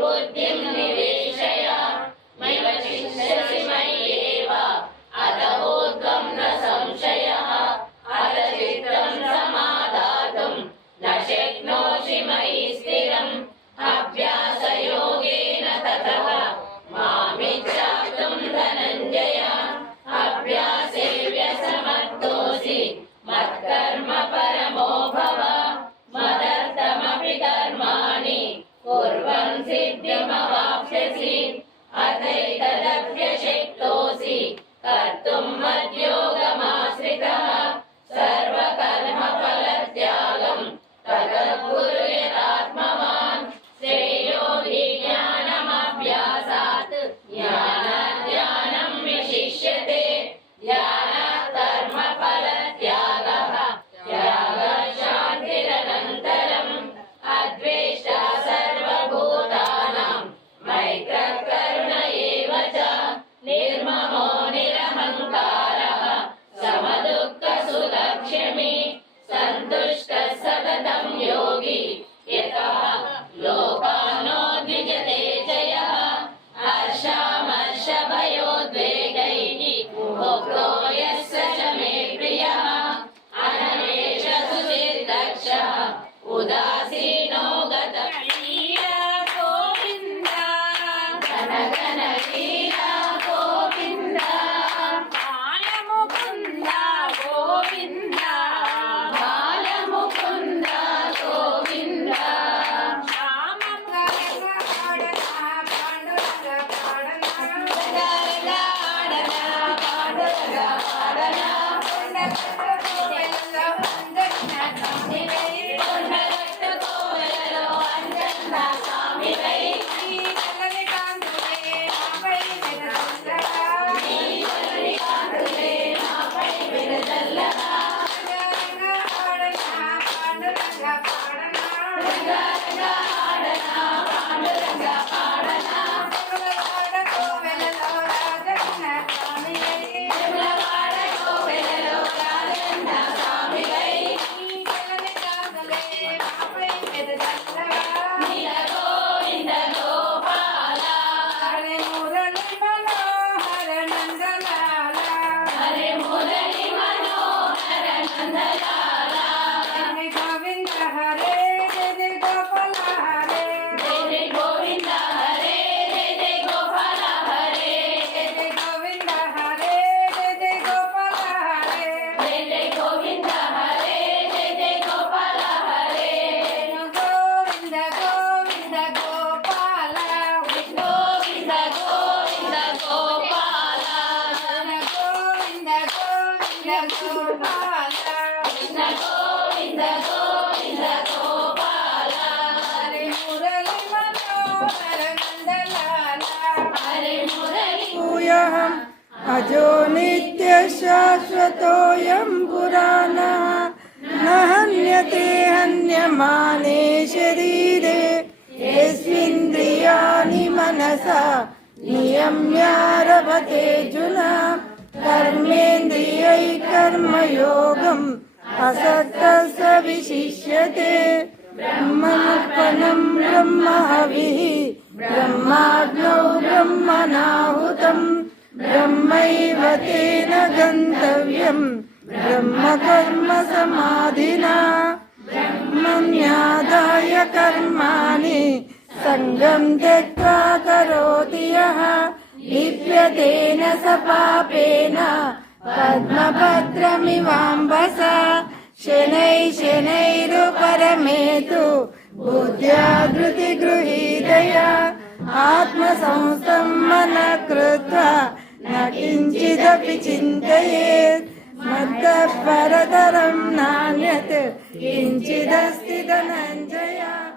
बुद्धिं निवेशय मयि चिन्तसे उदा अजो नित्यशाश्वतोऽयं पुराणः न हन्यते हन्यमाने शरीरे यस्मिन्द्रियाणि मनसा नियम्यारभते जुना कर्मेन्द्रियै कर्मयोगम् असत्स विशिष्यते मनुपनं ब्रह्मभिः ब्रह्मादौ ब्रह्मनाहुतम्। ब्रह्मैव तेन गन्तव्यम्। ब्रह्मकर्म समाधिना मन्यादाय कर्माणि। सङ्गम् त्यक्त्वा करोति यः। दिव्यते सपापेन पद्मभद्रमिवाम्बस शनै शनैरुपरमेतु बुद्ध्या धृतिगृहीतया आत्मसंस्थं मनः कृत्वा न किञ्चिदपि चिन्तयेत् मद्दः परतरं नान्यत् किञ्चिदस्ति धनञ्जया